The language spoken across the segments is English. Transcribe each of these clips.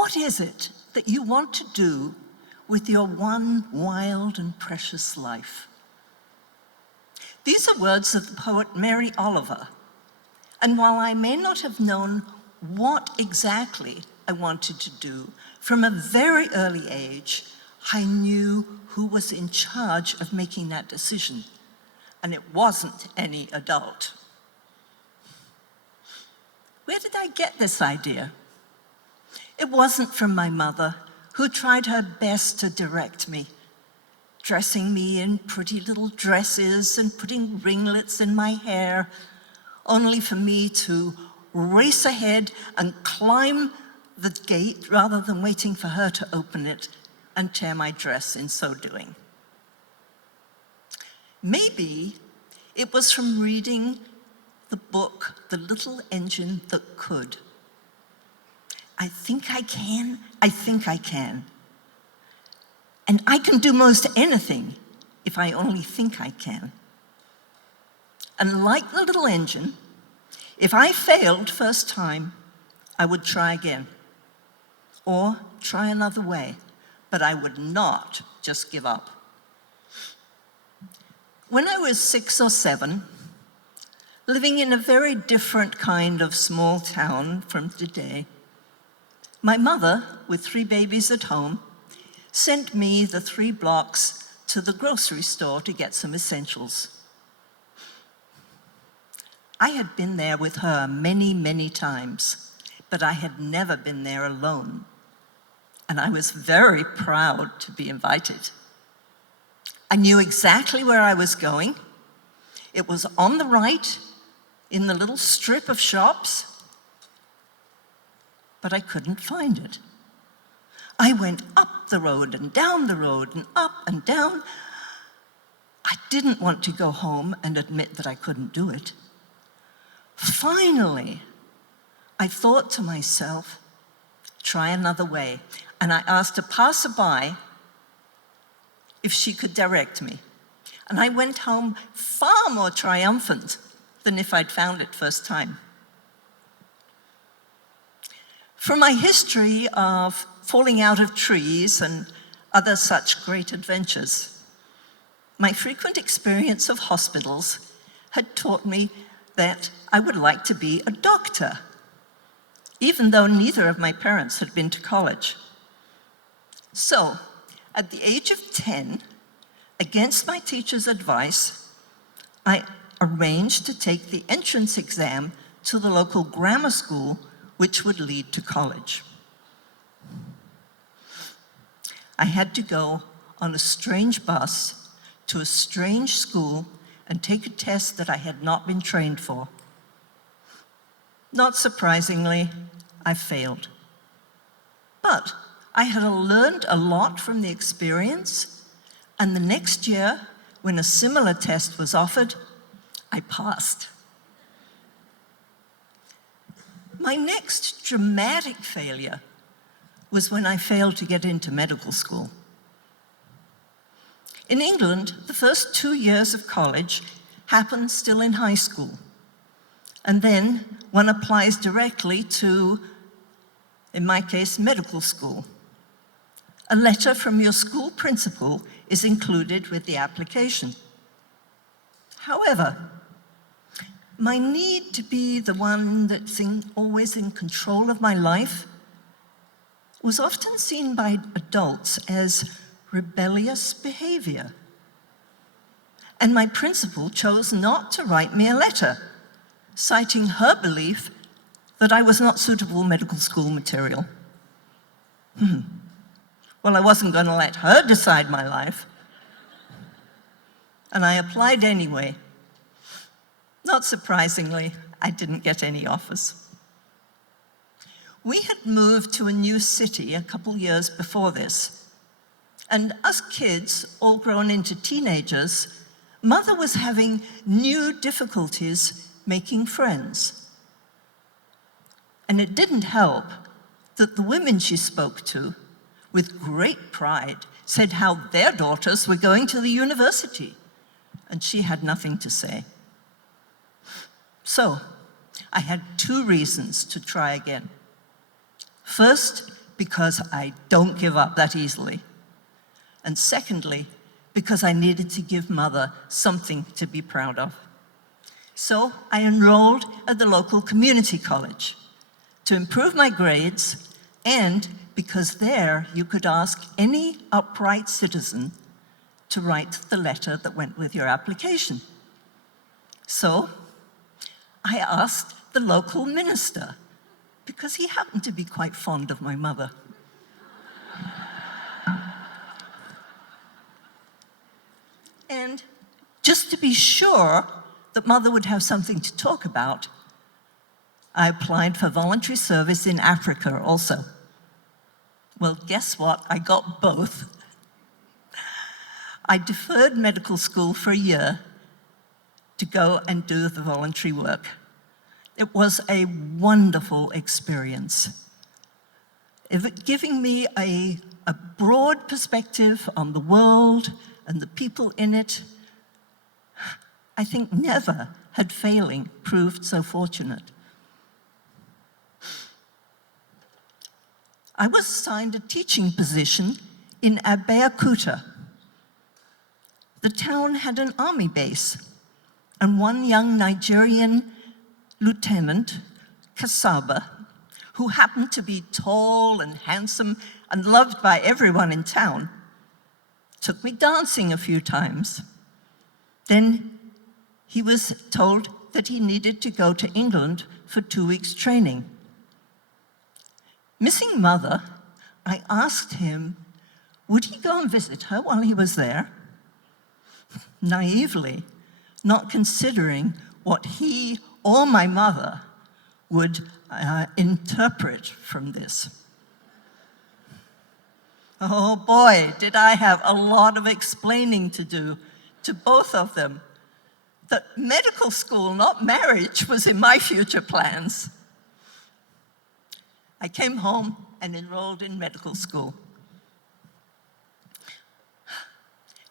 What is it that you want to do with your one wild and precious life? These are words of the poet Mary Oliver, and while I may not have known what exactly I wanted to do, from a very early age, I knew who was in charge of making that decision, and it wasn't any adult. Where did I get this idea? It wasn't from my mother, who tried her best to direct me, dressing me in pretty little dresses and putting ringlets in my hair, only for me to race ahead and climb the gate rather than waiting for her to open it and tear my dress in so doing. Maybe it was from reading the book, The Little Engine That Could. I think I can, I think I can. And I can do most anything if I only think I can. And like the little engine, if I failed first time, I would try again, or try another way, but I would not just give up. When I was 6 or 7, living in a very different kind of small town from today, my mother, with 3 babies at home, sent me the 3 blocks to the grocery store to get some essentials. I had been there with her many, many times, but I had never been there alone. And I was very proud to be invited. I knew exactly where I was going. It was on the right, in the little strip of shops, but I couldn't find it. I went up the road and down the road and up and down. I didn't want to go home and admit that I couldn't do it. Finally, I thought to myself, try another way. And I asked a passerby if she could direct me. And I went home far more triumphant than if I'd found it first time. From my history of falling out of trees and other such great adventures, my frequent experience of hospitals had taught me that I would like to be a doctor, even though neither of my parents had been to college. So, at the age of 10, against my teacher's advice, I arranged to take the entrance exam to the local grammar school, which would lead to college. I had to go on a strange bus to a strange school and take a test that I had not been trained for. Not surprisingly, I failed. But I had learned a lot from the experience, and the next year, when a similar test was offered, I passed. My next dramatic failure was when I failed to get into medical school. In England, the first 2 years of college happen still in high school, and then one applies directly to, in my case, medical school. A letter from your school principal is included with the application. However, my need to be the one that's always in control of my life was often seen by adults as rebellious behavior. And my principal chose not to write me a letter, citing her belief that I was not suitable medical school material. Well, I wasn't going to let her decide my life. And I applied anyway. Not surprisingly, I didn't get any offers. We had moved to a new city a couple years before this, and us kids, all grown into teenagers, Mother was having new difficulties making friends. And it didn't help that the women she spoke to, with great pride, said how their daughters were going to the university, and she had nothing to say. So, I had 2 reasons to try again. First, because I don't give up that easily. And secondly, because I needed to give Mother something to be proud of. So I enrolled at the local community college to improve my grades, and because there you could ask any upright citizen to write the letter that went with your application. So I asked the local minister, because he happened to be quite fond of my mother. And just to be sure that Mother would have something to talk about, I applied for voluntary service in Africa also. Well, guess what? I got both. I deferred medical school for a year to go and do the voluntary work. It was a wonderful experience, giving me a broad perspective on the world and the people in it. I think never had failing proved so fortunate. I was assigned a teaching position in Abeokuta. The town had an army base, and one young Nigerian lieutenant, Kasaba, who happened to be tall and handsome and loved by everyone in town, took me dancing a few times. Then he was told that he needed to go to England for 2 weeks training. Missing Mother, I asked him, would he go and visit her while he was there? Naively, not considering what he or my mother would interpret from this. Oh boy, did I have a lot of explaining to do to both of them. That medical school, not marriage, was in my future plans. I came home and enrolled in medical school.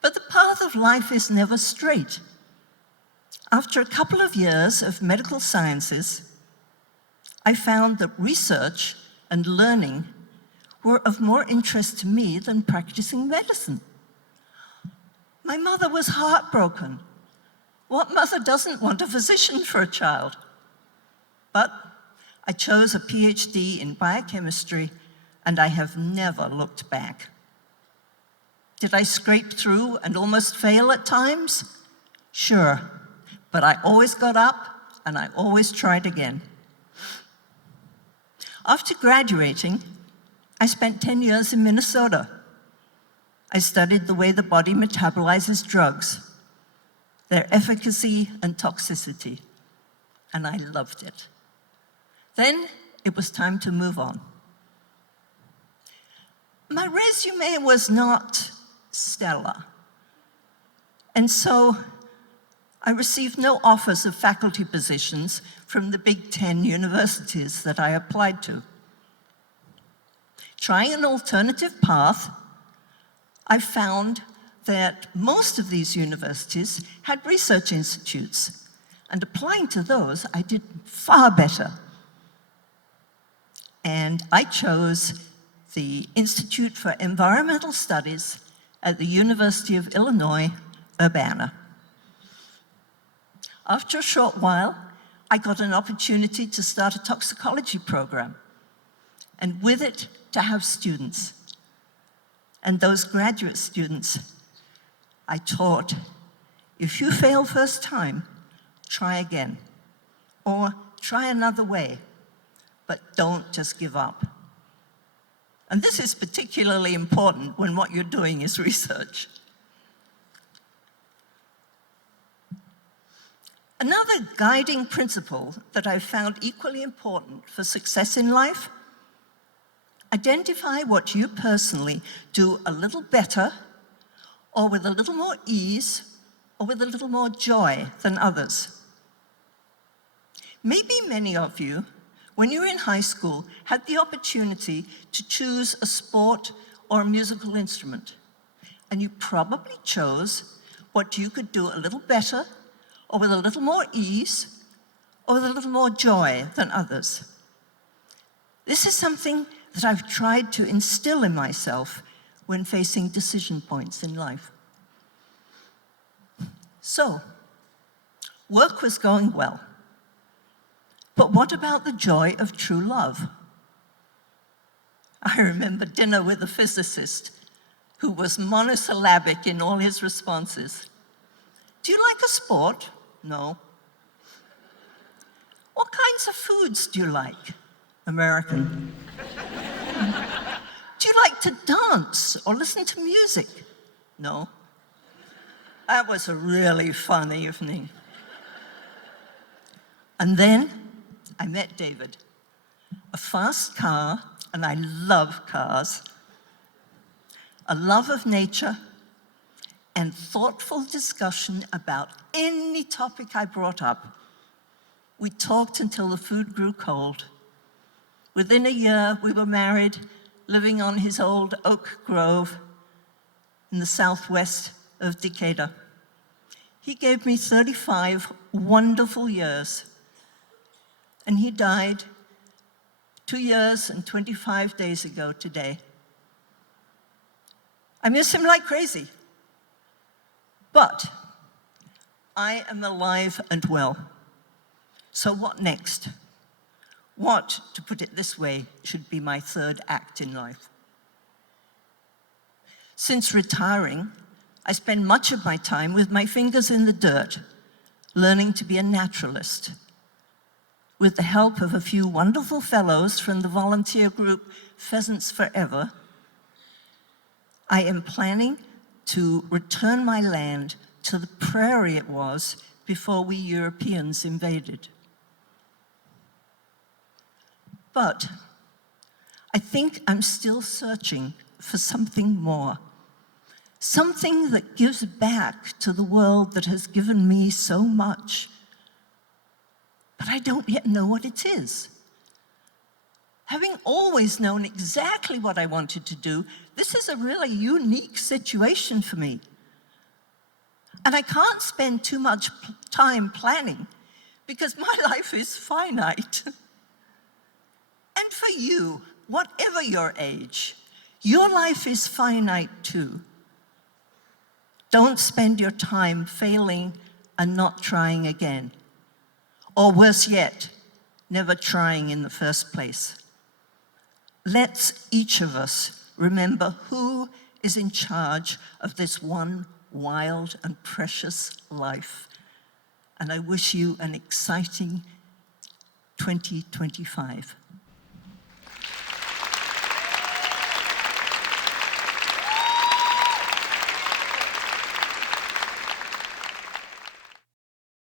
But the path of life is never straight. After a couple of years of medical sciences, I found that research and learning were of more interest to me than practicing medicine. My mother was heartbroken. What mother doesn't want a physician for a child? But I chose a PhD in biochemistry, and I have never looked back. Did I scrape through and almost fail at times? Sure, but I always got up and I always tried again. After graduating, I spent 10 years in Minnesota. I studied the way the body metabolizes drugs, their efficacy and toxicity, and I loved it. Then it was time to move on. My resume was not stellar, and so I received no offers of faculty positions from the Big Ten universities that I applied to. Trying an alternative path, I found that most of these universities had research institutes, and applying to those, I did far better. And I chose the Institute for Environmental Studies at the University of Illinois, Urbana. After a short while, I got an opportunity to start a toxicology program, and with it, to have students. And those graduate students, I taught, if you fail first time, try again, or try another way, but don't just give up. And this is particularly important when what you're doing is research. Another guiding principle that I've found equally important for success in life: identify what you personally do a little better, or with a little more ease, or with a little more joy than others. Maybe many of you, when you were in high school, had the opportunity to choose a sport or a musical instrument, and you probably chose what you could do a little better, or with a little more ease, or with a little more joy than others. This is something that I've tried to instill in myself when facing decision points in life. So, work was going well. But what about the joy of true love? I remember dinner with a physicist who was monosyllabic in all his responses. Do you like a sport? No. What kinds of foods do you like? American. Do you like to dance or listen to music? No. That was a really fun evening. And then I met David. A fast car, and I love cars. A love of nature, and thoughtful discussion about any topic I brought up. We talked until the food grew cold. Within a year, we were married, living on his old oak grove in the southwest of Decatur. He gave me 35 wonderful years, and he died 2 years and 25 days ago today. I miss him like crazy, but I am alive and well. So what next? What, to put it this way, should be my third act in life? Since retiring, I spend much of my time with my fingers in the dirt, learning to be a naturalist. With the help of a few wonderful fellows from the volunteer group Pheasants Forever, I am planning to return my land to the prairie it was before we Europeans invaded. But I think I'm still searching for something more, something that gives back to the world that has given me so much. But I don't yet know what it is. Having always known exactly what I wanted to do, this is a really unique situation for me. And I can't spend too much time planning because my life is finite. And for you, whatever your age, your life is finite too. Don't spend your time failing and not trying again. Or worse yet, never trying in the first place. Let's each of us remember who is in charge of this one wild and precious life. And I wish you an exciting 2025.